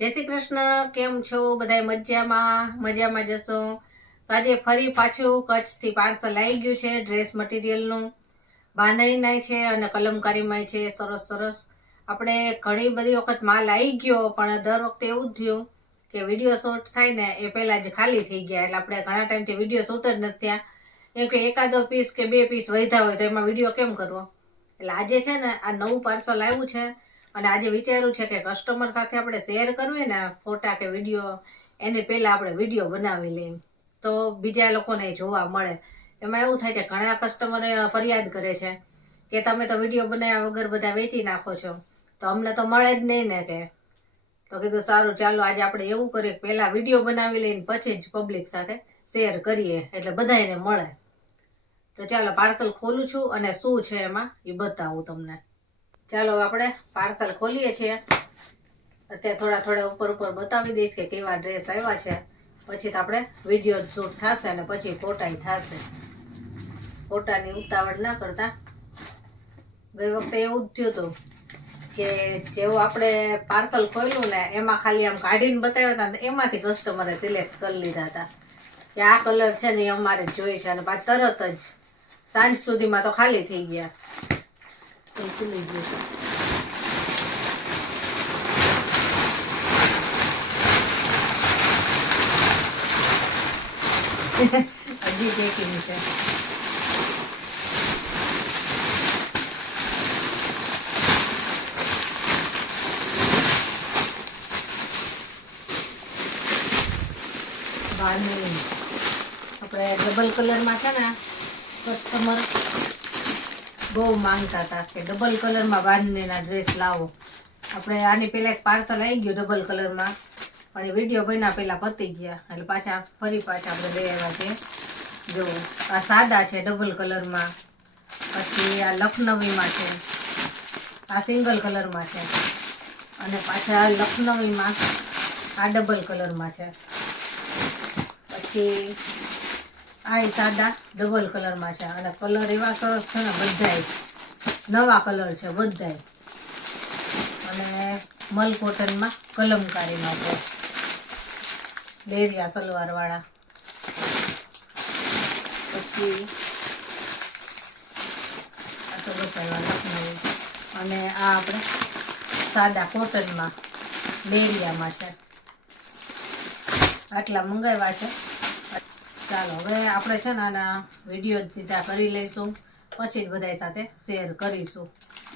जय श्री कृष्ण। केम छो बधाय? मजामां जशो। तो आज फरी पाछुं कच्छथी पार्सल आई गयुं छे ड्रेस मटीरियलनुं। बांधणीनाय छे अने कलमकारीमांय छे। सरस सरस આપણે ઘણી બધી વખત માલ આવી ગયો, પણ દર વખતે એવું જ થયું કે વિડીયો શૂટ થાય ને એ પહેલા જ ખાલી થઈ ગયા. એટલે આપણે ઘણા ટાઈમથી વિડીયો શૂટ જ નથી થયા. કેમ કે એકાદો પીસ કે બે પીસ વધ્યા હોય તો એમાં વિડીયો કેમ કરવો. એટલે આજે છે ને આ નવું પાર્સલ આવ્યું છે અને આજે વિચાર્યું છે કે કસ્ટમર સાથે આપણે શેર કરવી ને ફોટા કે વિડીયો, એની પહેલાં આપણે વિડીયો બનાવી લઈએ તો બીજા લોકોને જોવા મળે. એમાં એવું થાય છે ઘણા કસ્ટમરે ફરિયાદ કરે છે કે તમે તો વિડીયો બનાવ્યા વગર બધા વેચી નાખો છો, તો અમને તો મળે જ નહીં ને. કે તો કીધું સારું ચાલો આજે આપણે એવું કરીએ, પહેલાં વિડીયો બનાવી લઈને પછી જ પબ્લિક સાથે શેર કરીએ એટલે બધાને મળે. તો ચાલો પાર્સલ ખોલું છું અને શું છે એમાં એ બતાવું તમને. ચાલો આપણે પાર્સલ ખોલીએ છીએ. અત્યારે થોડા ઉપર બતાવી દઈશ કે કેવા ડ્રેસ આવ્યા છે. પછી તો આપણે વિડીયો શૂટ થશે અને પછી ફોટા થશે. ફોટાની ઉતાવળ ના કરતા. ગઈ વખતે એવું જ થયું હતું કે જેવું આપણે પાર્સલ ખોલ્યું ને એમાં ખાલી આમ કાઢીને બતાવ્યા હતા ને એમાંથી કસ્ટમરે સિલેક્ટ કરી લીધા હતા કે આ કલર છે ને એ અમારે જોઈ છે, અને પાછું તરત જ સાંજ સુધીમાં તો ખાલી થઈ ગયા. એ ખુલી ગયું. હજી પેકિંગ છે. આપણે ડબલ કલરમાં છે ને કસ્ટમર બહુ માંગતા હતા કે ડબલ કલરમાં બાંધણીના ડ્રેસ લાવો. આપણે આની પહેલાં એક પાર્સલ આવી ગયું ડબલ કલરમાં, પણ એ વિડીયો બન્યા પહેલાં પતી ગયા એટલે ફરી પાછા આપણે લઈ આવ્યા છે. જો આ સાદા છે ડબલ કલરમાં, પછી આ લખનવીમાં છે, આ સિંગલ કલરમાં છે, અને પાછા લખનવીમાં આ ડબલ કલરમાં છે. પછી આ સાદા ડબલ કલરમાં છે અને કલર એવા સરસ છે ને, બધાય નવા કલર છે બધાય. અને મલ કોટનમાં કલમકારીમાં છે, લેરિયા સલવારવાળા. પછી આ તો બતાવ્યા લખનવી, અને આ આપણે સાદા કોટનમાં લેરિયામાં છે. આટલા મંગાવ્યા છે. ચાલો હવે આપણે છે ને આના વિડીયો જ સીધા કરી લઈશું, પછી જ બધા સાથે શેર કરીશું.